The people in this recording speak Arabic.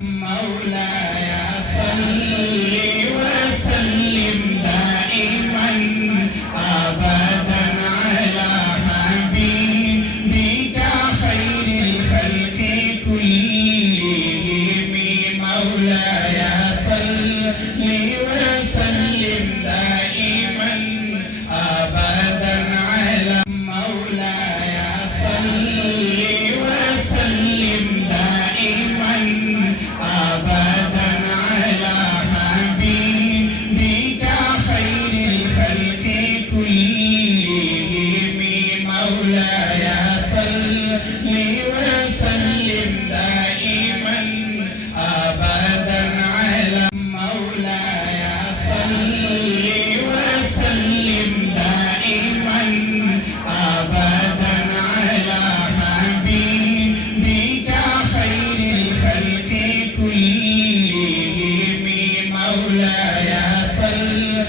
مولاي صل وسلم دائما أبدا على حبيبك خير الخلق كلهم مولاي صل وسلم دائما أبدا على مولاي صل وسلم دائما أبدا على حبيبك خير الخلق كلهم مولاي صل وسلم دائما أبدا على مولاي صل وسلم دائما أبدا على حبيبك خير الخلق كلهم مولاي صل